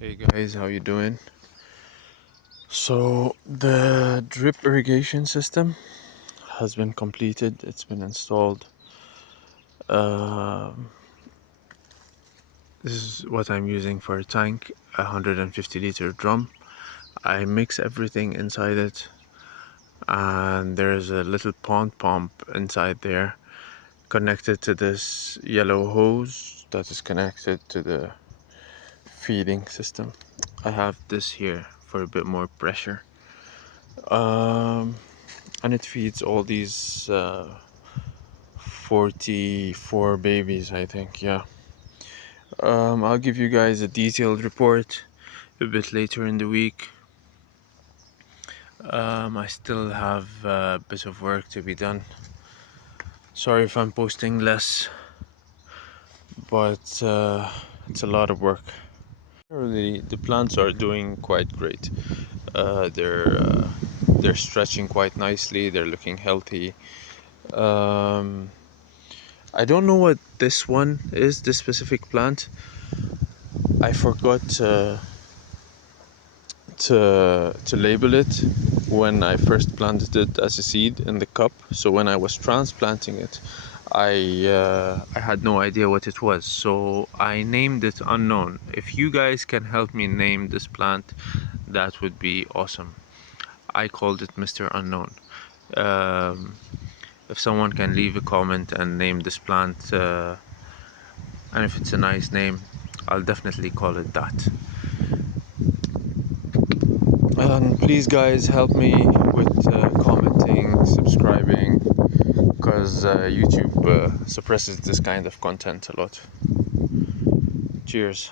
Hey guys, how you doing? So the drip irrigation system has been completed. It's been installed. Um this is what I'm using for a tank, a 150-liter drum. I mix everything inside it, and there's a little pond pump inside there connected to this yellow hose that is connected to the feeding system. I have this here for a bit more pressure. And it feeds all these 44 babies, I think. Yeah. I'll give you guys a detailed report a bit later in the week. I still have a bit of work to be done. Sorry if I'm posting less, but it's a lot of work. Generally, the plants are doing quite great. They're stretching quite nicely. They're looking healthy. Um, I don't know what this one is, this specific plant. I forgot to label it when I first planted it as a seed in the cup. So when I was transplanting it, I had no idea what it was. So I named it Unknown. If you guys can help me name this plant, that would be awesome. I called it Mr. Unknown. Um, if someone can leave a comment and name this plant, and if it's a nice name, I'll definitely call it that. And please guys, help me with commenting, subscribing, because YouTube suppresses this kind of content a lot. Cheers.